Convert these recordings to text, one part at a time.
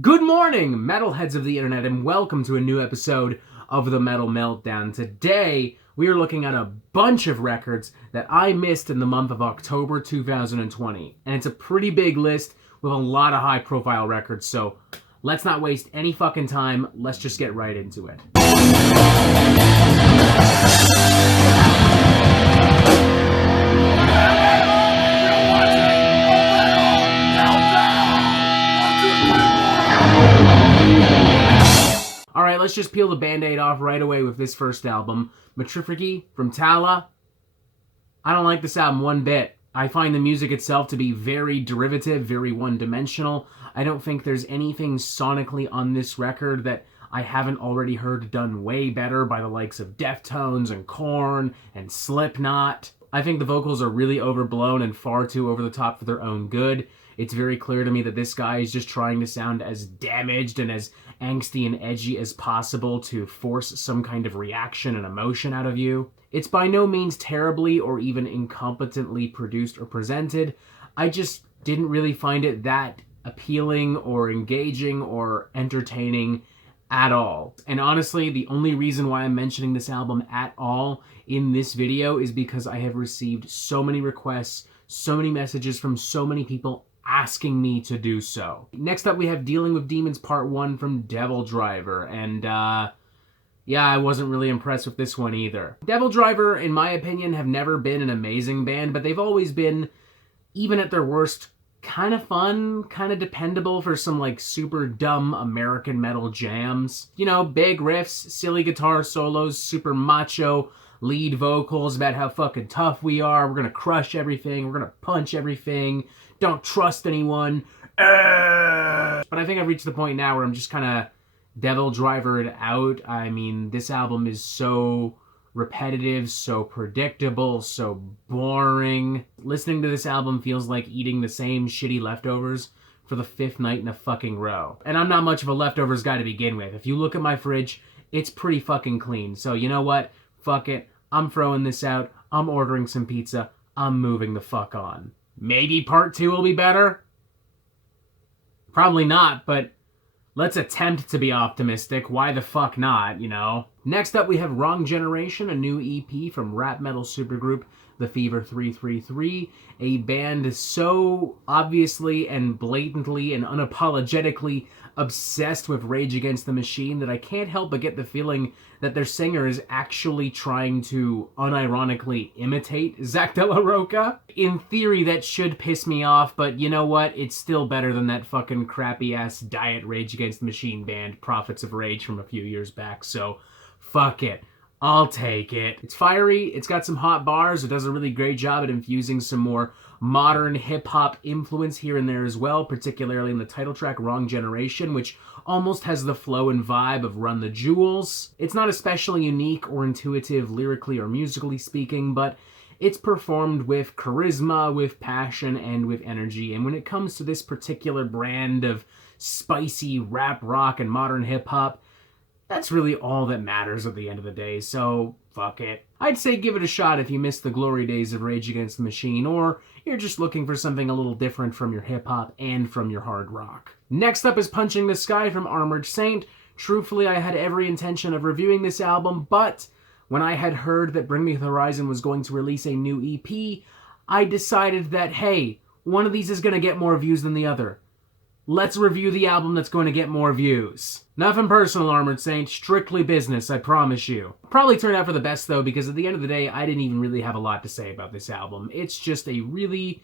Good morning, metalheads of the internet, and welcome to a new episode of the Metal Meltdown. Today, we are looking at a bunch of records that I missed in the month of October 2020. And it's a pretty big list with a lot of high-profile records, so let's not waste any fucking time. Let's just get right into it. Alright, let's just peel the band-aid off right away with this first album, Metrifici from Talla. I don't like this album one bit. I find the music itself to be very derivative, very one-dimensional. I don't think there's anything sonically on this record that I haven't already heard done way better by the likes of Deftones and Korn and Slipknot. I think the vocals are really overblown and far too over the top for their own good. It's very clear to me that this guy is just trying to sound as damaged and as angsty and edgy as possible to force some kind of reaction and emotion out of you. It's by no means terribly or even incompetently produced or presented. I just didn't really find it that appealing or engaging or entertaining at all. And honestly, the only reason why I'm mentioning this album at all in this video is because I have received so many requests, so many messages from so many people asking me to do so. Next up, we have Dealing with Demons Part 1 from Devil Driver, and yeah, I wasn't really impressed with this one either. Devil Driver, in my opinion, have never been an amazing band, but they've always been, even at their worst, kind of fun, kind of dependable for some like super dumb American metal jams. You know, big riffs, silly guitar solos, super macho lead vocals about how fucking tough we are, we're gonna crush everything, we're gonna punch everything, don't trust anyone. But I think I've reached the point now where I'm just kind of Devil Drivered out. I mean, this album is so repetitive, so predictable, so boring. Listening to this album feels like eating the same shitty leftovers for the fifth night in a fucking row. And I'm not much of a leftovers guy to begin with. If you look at my fridge, it's pretty fucking clean. So you know what? Fuck it. I'm throwing this out. I'm ordering some pizza. I'm moving the fuck on. Maybe part 2 will be better? Probably not, but let's attempt to be optimistic. Why the fuck not, you know? Next up, we have Wrong Generation, a new EP from rap metal supergroup The Fever 333, a band so obviously and blatantly and unapologetically obsessed with Rage Against the Machine that I can't help but get the feeling that their singer is actually trying to unironically imitate Zack de la Rocha. In theory, that should piss me off, but you know what? It's still better than that fucking crappy-ass diet Rage Against the Machine band, Prophets of Rage, from a few years back, so fuck it. I'll take it. It's fiery, it's got some hot bars, it does a really great job at infusing some more modern hip-hop influence here and there as well, particularly in the title track, Wrong Generation, which almost has the flow and vibe of Run the Jewels. It's not especially unique or intuitive lyrically or musically speaking, but it's performed with charisma, with passion, and with energy. And when it comes to this particular brand of spicy rap, rock, and modern hip-hop, that's really all that matters at the end of the day, so fuck it. I'd say give it a shot if you missed the glory days of Rage Against the Machine, or you're just looking for something a little different from your hip-hop and from your hard rock. Next up is Punching the Sky from Armored Saint. Truthfully, I had every intention of reviewing this album, but when I had heard that Bring Me the Horizon was going to release a new EP, I decided that, hey, one of these is going to get more views than the other. Let's review the album that's going to get more views. Nothing personal, Armored Saint. Strictly business, I promise you. Probably turned out for the best, though, because at the end of the day, I didn't even really have a lot to say about this album. It's just a really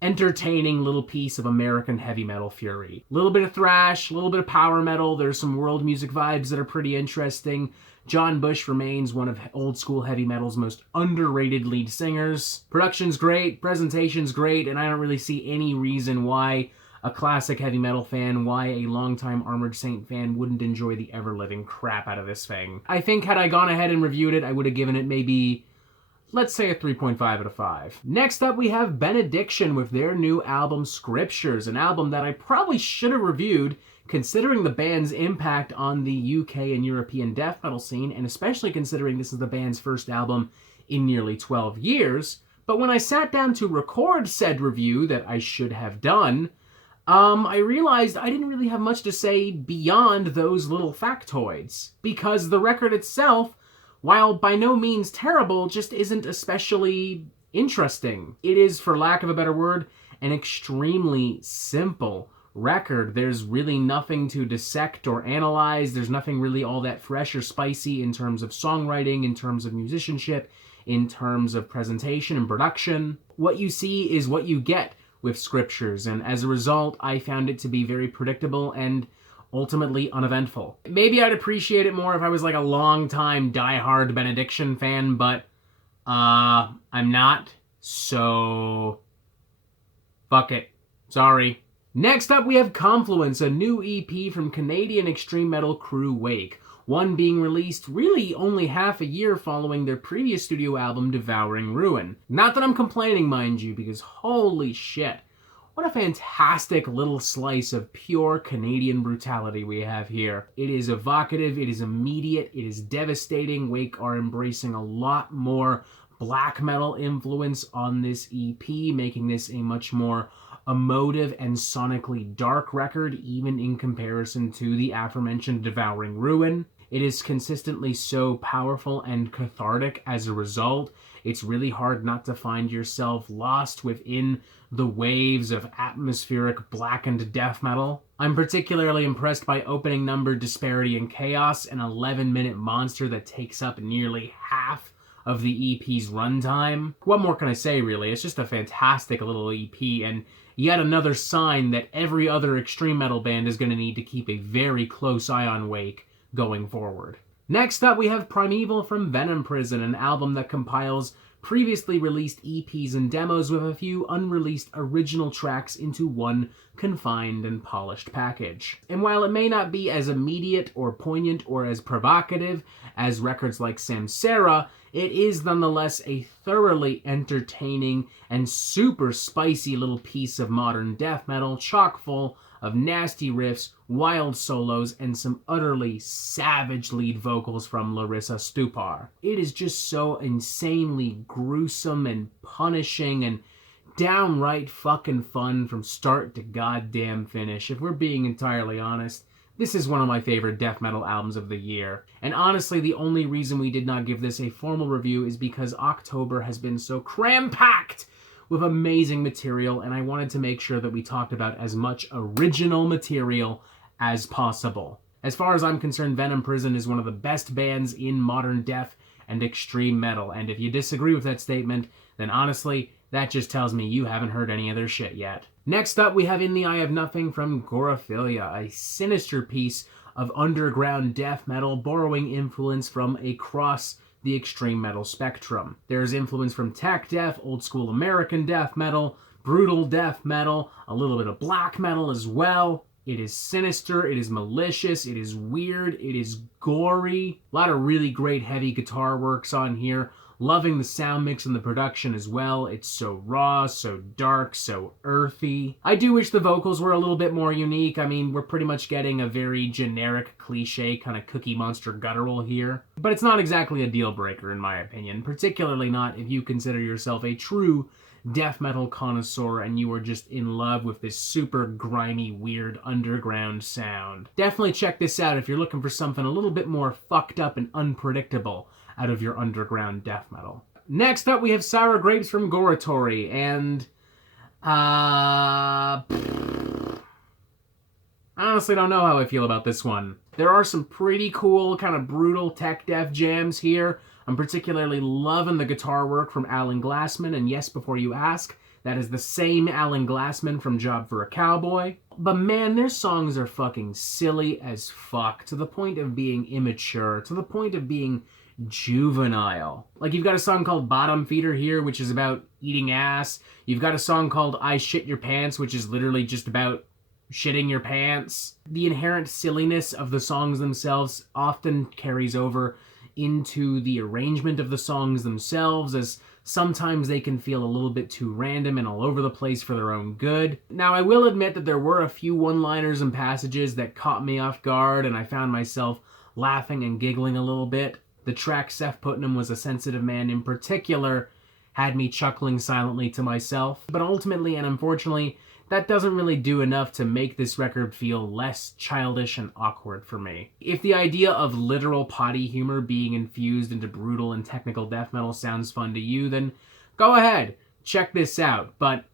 entertaining little piece of American heavy metal fury. A little bit of thrash, a little bit of power metal. There's some world music vibes that are pretty interesting. John Bush remains one of old school heavy metal's most underrated lead singers. Production's great, presentation's great, and I don't really see any reason why a classic heavy metal fan, why a longtime Armored Saint fan wouldn't enjoy the ever-living crap out of this thing. I think had I gone ahead and reviewed it, I would have given it maybe, let's say, a 3.5 out of 5. Next up, we have Benediction with their new album, Scriptures, an album that I probably should have reviewed, considering the band's impact on the UK and European death metal scene, and especially considering this is the band's first album in nearly 12 years. But when I sat down to record said review that I should have done, I realized I didn't really have much to say beyond those little factoids, because the record itself, while by no means terrible, just isn't especially interesting. It is, for lack of a better word, an extremely simple record. There's really nothing to dissect or analyze. There's nothing really all that fresh or spicy in terms of songwriting, in terms of musicianship, in terms of presentation and production. What you see is what you get with Scriptures, and as a result, I found it to be very predictable and ultimately uneventful. Maybe I'd appreciate it more if I was like a long-time die-hard Benediction fan, but I'm not, so fuck it. Sorry. Next up, we have Confluence, a new EP from Canadian extreme metal crew Wake, one being released really only half a year following their previous studio album, Devouring Ruin. Not that I'm complaining, mind you, because holy shit, what a fantastic little slice of pure Canadian brutality we have here. It is evocative, it is immediate, it is devastating. Wake are embracing a lot more black metal influence on this EP, making this a much more emotive and sonically dark record, even in comparison to the aforementioned Devouring Ruin. It is consistently so powerful and cathartic as a result. It's really hard not to find yourself lost within the waves of atmospheric blackened death metal. I'm particularly impressed by opening number Disparity and Chaos, an 11-minute monster that takes up nearly half of the EP's runtime. What more can I say, really? It's just a fantastic little EP, and yet another sign that every other extreme metal band is going to need to keep a very close eye on Wake going forward. Next up, we have Primeval from Venom Prison, an album that compiles previously released EPs and demos with a few unreleased original tracks into one confined and polished package. And while it may not be as immediate or poignant or as provocative as records like Samsara, it is nonetheless a thoroughly entertaining and super spicy little piece of modern death metal, chock full of nasty riffs, wild solos, and some utterly savage lead vocals from Larissa Stupar. It is just so insanely gruesome and punishing and downright fucking fun from start to goddamn finish. If we're being entirely honest, this is one of my favorite death metal albums of the year. And honestly, the only reason we did not give this a formal review is because October has been so cram-packed with amazing material, and I wanted to make sure that we talked about as much original material as possible. As far as I'm concerned, Venom Prison is one of the best bands in modern death and extreme metal, and if you disagree with that statement, then honestly, that just tells me you haven't heard any of their shit yet. Next up, we have In the Eye of Nothing from Gorophilia, a sinister piece of underground death metal borrowing influence from across the extreme metal spectrum. There's influence from tech death, old school American death metal, brutal death metal, a little bit of black metal as well. It is sinister, it is malicious, it is weird, it is gory. A lot of really great heavy guitar works on here. Loving the sound mix and the production as well. It's so raw, so dark, so earthy. I do wish the vocals were a little bit more unique. I mean, we're pretty much getting a very generic, cliche kind of Cookie Monster guttural here. But it's not exactly a deal breaker in my opinion, particularly not if you consider yourself a true death metal connoisseur and you are just in love with this super grimy, weird underground sound. Definitely check this out if you're looking for something a little bit more fucked up and unpredictable out of your underground death metal. Next up, we have Sour Grapes from Goratory, and I honestly don't know how I feel about this one. There are some pretty cool, kind of brutal tech death jams here. I'm particularly loving the guitar work from Alan Glassman, and yes, before you ask, that is the same Alan Glassman from Job for a Cowboy. But man, their songs are fucking silly as fuck, to the point of being immature, to the point of being juvenile. Like, you've got a song called Bottom Feeder here, which is about eating ass. You've got a song called I Shit Your Pants, which is literally just about shitting your pants. The inherent silliness of the songs themselves often carries over into the arrangement of the songs themselves, as sometimes they can feel a little bit too random and all over the place for their own good. Now, I will admit that there were a few one-liners and passages that caught me off guard, and I found myself laughing and giggling a little bit. The track Seth Putnam Was a Sensitive Man in particular had me chuckling silently to myself. But ultimately and unfortunately, that doesn't really do enough to make this record feel less childish and awkward for me. If the idea of literal potty humor being infused into brutal and technical death metal sounds fun to you, then go ahead, check this out. But,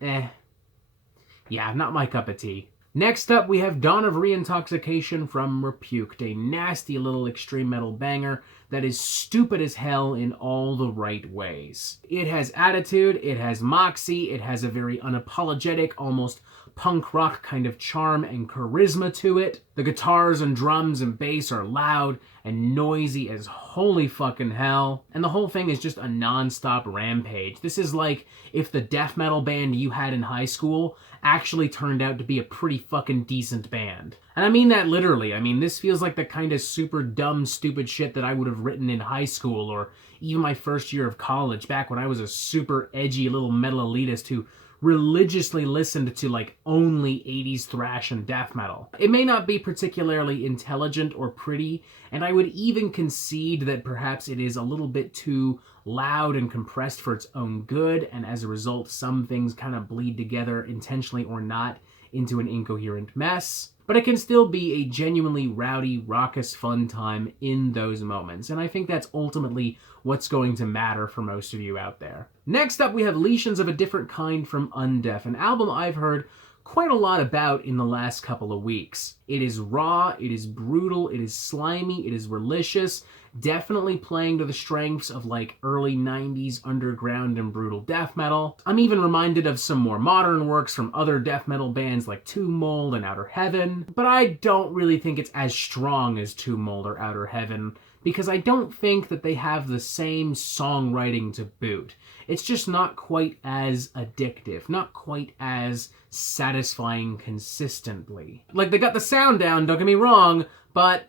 yeah, not my cup of tea. Next up, we have Dawn of Reintoxication from Repuked, a nasty little extreme metal banger that is stupid as hell in all the right ways. It has attitude, it has moxie, it has a very unapologetic, almost punk rock kind of charm and charisma to it. The guitars and drums and bass are loud and noisy as holy fucking hell, and the whole thing is just a non-stop rampage. This is like if the death metal band you had in high school actually turned out to be a pretty fucking decent band. And I mean that literally. I mean, this feels like the kind of super dumb, stupid shit that I would have written in high school or even my first year of college, back when I was a super edgy little metal elitist who religiously listened to like only 80s thrash and death metal. It may not be particularly intelligent or pretty, and I would even concede that perhaps it is a little bit too loud and compressed for its own good, and as a result some things kind of bleed together, intentionally or not, into an incoherent mess. But it can still be a genuinely rowdy, raucous, fun time in those moments, and I think that's ultimately what's going to matter for most of you out there. Next up, we have Lesions of a Different Kind from Undeaf, an album I've heard quite a lot about in the last couple of weeks. It is raw, it is brutal, it is slimy, it is relicious, definitely playing to the strengths of like early 90s underground and brutal death metal. I'm even reminded of some more modern works from other death metal bands like Tomb Mold and Outer Heaven, but I don't really think it's as strong as Tomb Mold or Outer Heaven, because I don't think that they have the same songwriting to boot. It's just not quite as addictive, not quite as satisfying consistently. Like, they got the sound down, don't get me wrong, but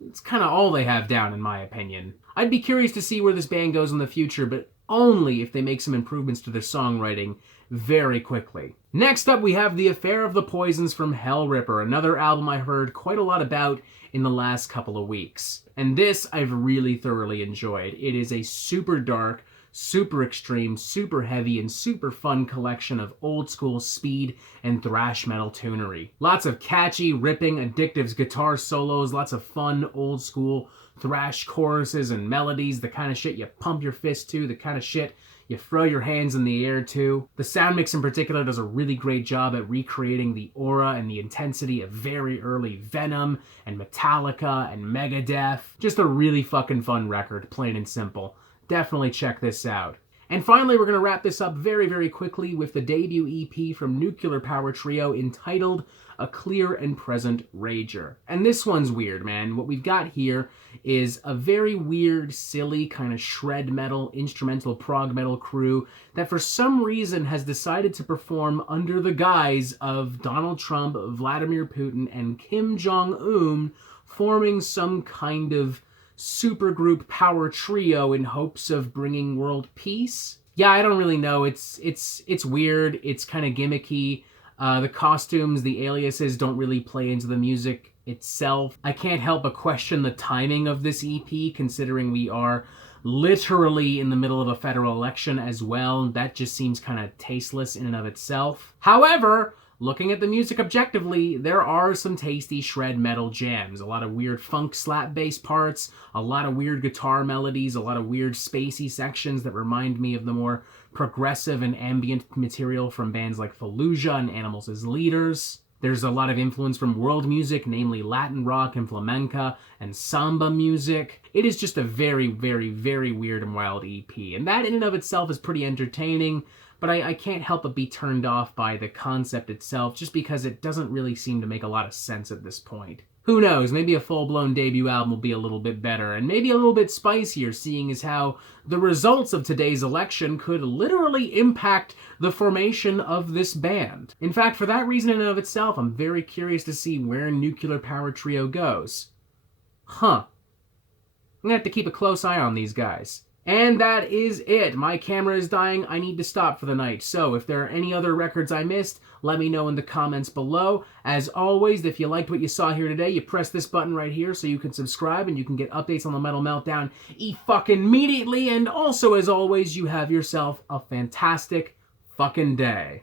it's kind of all they have down in my opinion. I'd be curious to see where this band goes in the future, but only if they make some improvements to their songwriting very quickly. Next up, we have The Affair of the Poisons from Hellripper, another album I heard quite a lot about in the last couple of weeks. And this I've really thoroughly enjoyed. It is a super dark, super extreme, super heavy, and super fun collection of old school speed and thrash metal tunery. Lots of catchy, ripping, addictive guitar solos, lots of fun, old school thrash choruses and melodies, the kind of shit you pump your fist to, the kind of shit you throw your hands in the air to. The sound mix in particular does a really great job at recreating the aura and the intensity of very early Venom and Metallica and Megadeth. Just a really fucking fun record, plain and simple. Definitely check this out. And finally, we're going to wrap this up very, very quickly with the debut EP from Nuclear Power Trio entitled A Clear and Present Rager. And this one's weird, man. What we've got here is a very weird, silly, kind of shred metal, instrumental prog metal crew that for some reason has decided to perform under the guise of Donald Trump, Vladimir Putin, and Kim Jong-un forming some kind of supergroup power trio in hopes of bringing world peace. Yeah, I don't really know. It's weird. It's kind of gimmicky. The costumes, the aliases don't really play into the music itself. I can't help but question the timing of this EP, considering we are literally in the middle of a federal election as well. That just seems kind of tasteless in and of itself. However, looking at the music objectively, there are some tasty shred metal jams. A lot of weird funk slap bass parts, a lot of weird guitar melodies, a lot of weird spacey sections that remind me of the more progressive and ambient material from bands like Fallujah and Animals as Leaders. There's a lot of influence from world music, namely Latin rock and flamenca and samba music. It is just a very, very, very weird and wild EP, and that in and of itself is pretty entertaining, but I can't help but be turned off by the concept itself just because it doesn't really seem to make a lot of sense at this point. Who knows, maybe a full-blown debut album will be a little bit better, and maybe a little bit spicier, seeing as how the results of today's election could literally impact the formation of this band. In fact, for that reason in and of itself, I'm very curious to see where Nuclear Power Trio goes. I'm gonna have to keep a close eye on these guys. And that is it. My camera is dying. I need to stop for the night. So if there are any other records I missed, let me know in the comments below. As always, if you liked what you saw here today, you press this button right here so you can subscribe and you can get updates on the Metal Meltdown fucking immediately. And also, as always, you have yourself a fantastic fucking day.